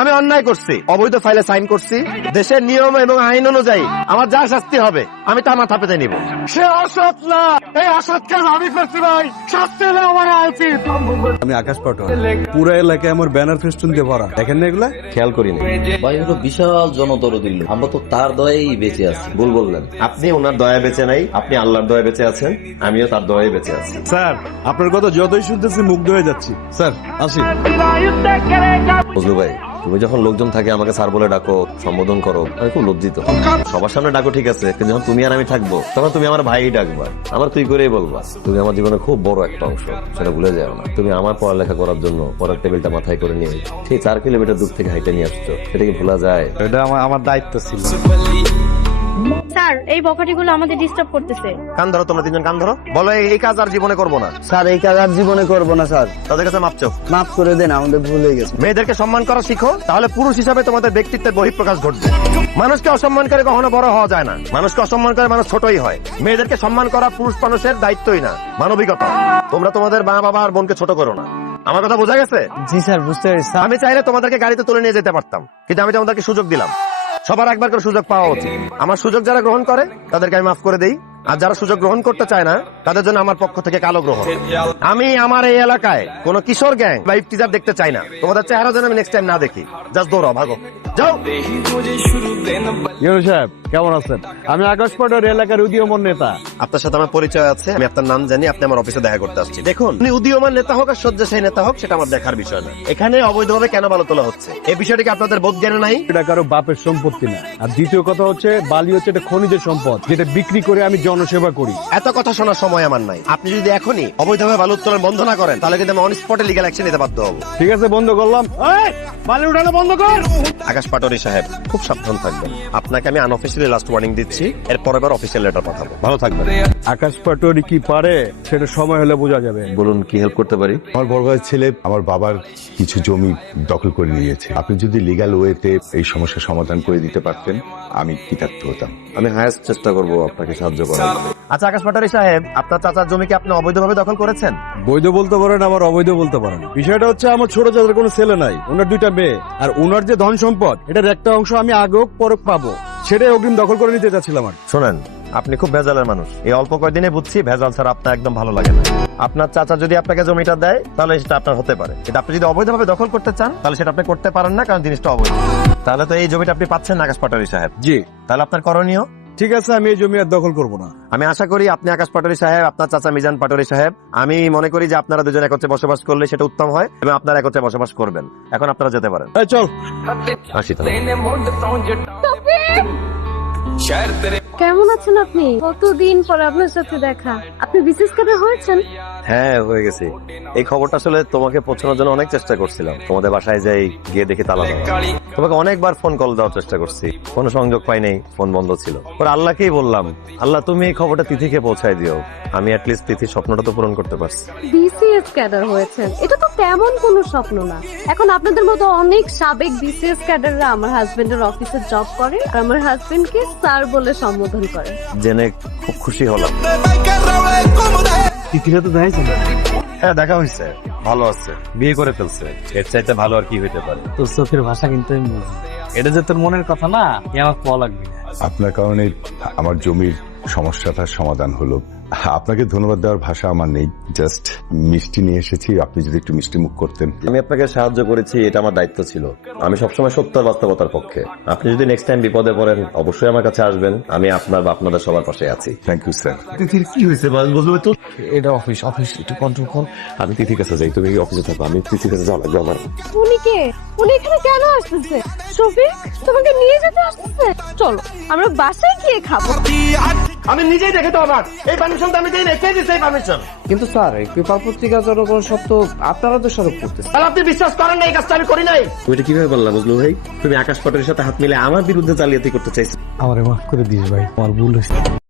আমি অন্যায় করছি, অবৈধ ফাইলে সাইন করছি, দেশের নিয়ম এবং আইন অনুযায়ী আমার যা শাস্তি হবে আমি তা মাথা পেতে নিব। সে অসৎ না, এই অসৎ কাজ আমি করছি ভাই, শাস্তি হলে আমার উচিত। আমি আকাশ পাটোয়ার, পুরো এলাকায় আমার ব্যানার ফেস্টুন দিয়ে ভরা। দেখেন না এগুলা? খেয়াল করিনি। ভাই হলো বিশাল জনদরদি লোক, আমরা তো তার দয়াই বেঁচে আছি। ভুল বললেন, আপনি ওনার দয়া বেঁচে নাই, আপনি আল্লাহর দয়া বেঁচে আছেন, আমিও তার দয়ায় বেঁচে আছি। স্যার আপনার কথা যতই শুনতেছি মুগ্ধ হয়ে যাচ্ছি। স্যার আসি। বুঝলু ভাই, তুমি যখন লোকজন থাকে আমাকে স্যার বলে ডাকো, সম্বোধন করো, আমি খুব লজ্জিত। সবার সামনে ডাকো ঠিক আছে, কিন্তু যখন তুমি আর আমি থাকবো তখন তুমি আমার ভাই ডাকবা, আমার তুই করেই বলবা। তুমি আমার জীবনে খুব বড় একটা অংশ, সেটা ভুলে যাও না। তুমি আমার পড়ালেখা করার জন্য পড়ার টেবিলটা মাথায় করে নিয়ে সেই 4 কিলোমিটার দূর থেকে হাইটে নিয়ে আসছো, সেটা কি ভোলা যায়? এটা আমার দায়িত্ব ছিল। স্যার এই বখাটিগুলো আমাদের ডিস্টার্ব করতেছে। কান ধরো, তোমরা 3 জন কান ধরো। বলো এই কাজ আর জীবনে করবো না। স্যার এই কাজ আর জীবনে করবো না স্যার, তাদের কাছে মাপ চাও। মাফ করে দেন, আমাদের ভুল হয়ে গেছে। মেয়েদেরকে সম্মান করা শিখো, তাহলে পুরুষ হিসাবে তোমাদের ব্যক্তিত্বের বহিঃপ্রকাশ ঘটবে। মানুষকে অসম্মান করে কখনো বড় হওয়া যায় না, মানুষকে অসম্মান করে মানুষ ছোটই হয়। মেয়েদেরকে সম্মান করা পুরুষ মানুষের দায়িত্বই না, মানবিকতা। তোমরা তোমাদের মা বাবা আর বোনকে ছোট করো না। আমার কথা বোঝা গেছে? জি স্যার, বুঝতে পেরেছি। আমি চাইলে তোমাদেরকে গাড়িতে তুলে নিয়ে যেতে পারতাম, কিন্তু আমি তোমাদেরকে সুযোগ দিলাম। সবার একবার করে সুযোগ পাওয়া উচিত। আমার সুযোগ যারা গ্রহণ করে তাদেরকে আমি মাফ করে দেই, আর যারা সুযোগ গ্রহণ করতে চায় না তাদের জন্য আমার পক্ষ থেকে কালো গ্রহণ। আমি আমার এই এলাকায় কোনো কিশোর গ্যাং বা ইফতিজার দেখতে চাই না। তোমাদের চেহারা যেন আমি নেক্সট টাইম না দেখি। জাস্ট দৌড়াও, ভাগো, যাও। ইউনু সাহেব কেমন আছেন? আমি আকাশ পাটোয়ার এলাকার উদীয়মান নেতা। আপনার সাথে আমার পরিচয় আছে, আমি আপনার নাম জানি, আপনি আমার অফিসে দেখা করতে আসছি। দেখুন, উনি উদীয়মান নেতা হোক আর শয্যাশায়ী নেতা হোক, সেটা আমার দেখার বিষয় না। এখানে অবৈধভাবে কেন বালু তোলা হচ্ছে এই বিষয়টিকে আপনাদের বোধ জ্ঞান নাই। এটা কারো বাপের সম্পত্তি না। আর দ্বিতীয় কথা হচ্ছে, বালি হচ্ছে এটা খনিজ সম্পদ, যেটা বিক্রি করে আমি জনসেবা করি। এত কথা শোনার সময় আমার নাই। আপনি যদি এখনই অবৈধভাবে বালু উত্তোলন বন্ধ না করেন তাহলে কিন্তু আমি অন স্পটে লিগ্যাল অ্যাকশন নিতে বাধ্য হবো। ঠিক আছে, বন্ধ করলাম। বালি উঠানো বন্ধ কর। আকাশ পাটোয়ারি সাহেব, খুব সাবধান থাকবেন। আপনাকে আমি আনঅফিসিয়ালি লাস্ট ওয়ার্নিং দিচ্ছি, এরপর এবার অফিসিয়াল লেটার পাঠাবো। ভালো থাকবেন। আকাশ পাটোয়ারি কি পারে সেটা সময় হলে বোঝা যাবে। বলুন, কি হেল্প করতে পারি? আমার বড় ভাইয়ের ছেলে আমার বাবার কিছু জমি দখল করে নিয়েছে। আপনি যদি লিগ্যাল ওয়েতে এই সমস্যার সমাধান করে দিতে পারতেন আমি কৃতার্থ হতাম। আমি হায়েস্ট চেষ্টা করবো আপনাকে সাহায্য করার। আচ্ছা আকাশ পাটোয়ারি সাহেব, আপনার চাচার জমিকে আপনি অবৈধভাবে দখল করেছেন? বৈধ বলতে পারেন, আবার অবৈধ বলতে পারেন। বিষয়টা হচ্ছে, আমার ছোট চাচার কোনো ছেলে নাই, ওনার 2টা মেয়ে। আর ওনার যে ধন সম্পদ, এটার একটা অংশ আমি আগেও পরে পাবো, সেটাই অগ্রিম দখল করে নিতে চাচ্ছিলাম। আর শোনেন, আপনি খুব ভেজালের মানুষ। এই অল্প কয়েকদিনে বুঝছি ভেজাল ছাড়া আপনার একদম ভালো লাগে না। আপনার চাচা যদি আপনাকে জমিটা দেয় তাহলে সেটা আপনার হতে পারে, কিন্তু আপনি যদি অবৈধভাবে দখল করতে চান তাহলে সেটা আপনি করতে পারেন না, কারণ জিনিসটা অবৈধ। তাহলে তো এই জমিটা আপনি পাচ্ছেন না আকাশ পাটোয়ারি সাহেব। জি, তাহলে আপনার করণীয়? ঠিক আছে, আমি এই জমি আর দখল করবো না। আমি আশা করি আপনি আকাশ পাটোয়ারি সাহেব, আপনার চাচা মিজান পাটোয়ারি সাহেব, আমি মনে করি যে আপনারা দুজন একত্রে বসবাস করলে সেটা উত্তম হয় এবং আপনারা একত্রে বসবাস করবেন। এখন আপনারা যেতে পারেন। এই চল। আসি তাহলে। কেমন আছেন আপনি? কতদিন পর আপনার সাথে দেখা। আপনি বিশেষ করে হয়েছেন? হ্যাঁ, হয়ে গেছে। এই খবরটা আসলে তোমাকে পৌঁছানোর জন্য অনেক চেষ্টা করছিলাম। তোমাদের বাসায় যাই, গিয়ে দেখি তালা দেওয়া। তোমাকে অনেকবার ফোন কল দেওয়ার চেষ্টা করছি, কোনো সংযোগ পাই নাই, ফোন বন্ধ ছিল। পরে আল্লাহকেই বললাম, আল্লাহ তুমি এই খবরটা তিথিকে পৌঁছায় দিও, আমি অ্যাটলিস্ট তিথির স্বপ্নটা তো পূরণ করতে পারছি। বিসিএস ক্যাডার হয়েছেন, এটা তো তেমন কোনো স্বপ্ন না। এখন আপনাদের মতো অনেক সাবেক বিসিএস ক্যাডাররা আমার হাজবেন্ডের অফিসে জব করে, আর আমার হাজবেন্ডকে স্যার বলে সম্বোধন করে। জেনে খুব খুশি হলাম। তিথিরা তো দেখাইছে না। হ্যাঁ, দেখা হয়েছে, ভালো আছে, বিয়ে করে ফেলছে। এর চাইতে ভালো আর কি হইতে পারে? তোর চোখের ভাষা কিন্তু আমি বুঝি। এটা যে তোর মনের কথা না, আমার পাওয়া লাগবে না। আপনার কারণে আমার জমির সমস্যাটার সমাধান হলো। আপনাকে ধন্যবাদ দেওয়ার ভাষা আমার নেই। জাস্ট মিষ্টি নিয়ে এসেছি, আপনি যদি একটু মিষ্টি মুখ করতেন। আমি আপনাকে সাহায্য করেছি, এটা আমার দায়িত্ব ছিল। আমি সবসময় সত্য আর বাস্তবতার পক্ষে। আপনি যদি নেক্সট টাইম বিপদে পড়েন অবশ্যই আমার কাছে আসবেন, আমি আপনার বা আপনাদের সবার পাশে আছি। Thank you sir. তিথির কি হয়েছে বুঝলো তো? এটা অফিস একটু কন্ট্রোল কর। আমি তিথির কাছে যাই, তুমি অফিসে থাকো, আমি তিথির কাছে যাওয়া লাগবে আমার। উনি কে? উনি এখানে কেন আসতেছে? শফিক, তোমাকে নিয়ে যেতে আসতেছে? চলো আমরা বাসায় গিয়ে খাবো। আমি নিজেই দেখে তো অবাক, এই পারমিশন তো আমি দিই না, কে দিচ্ছে এই পারমিশন? কিন্তু স্যার এই পেপার পত্রিকা জনগণ সত্য আপনারা তো স্বরূপ করতেছেন। তাহলে আপনি বিশ্বাস করেন না এই কাজটা আমি করি নাই? তুমি এটা কিভাবে বললা বুঝলো ভাই? তুমি আকাশ পাটোয়ারির সাথে হাত মিলে আমার বিরুদ্ধে জালিয়াতি করতে চাইছো। আমারে মাফ করে দিস ভাই, আমার ভুল হয়েছে।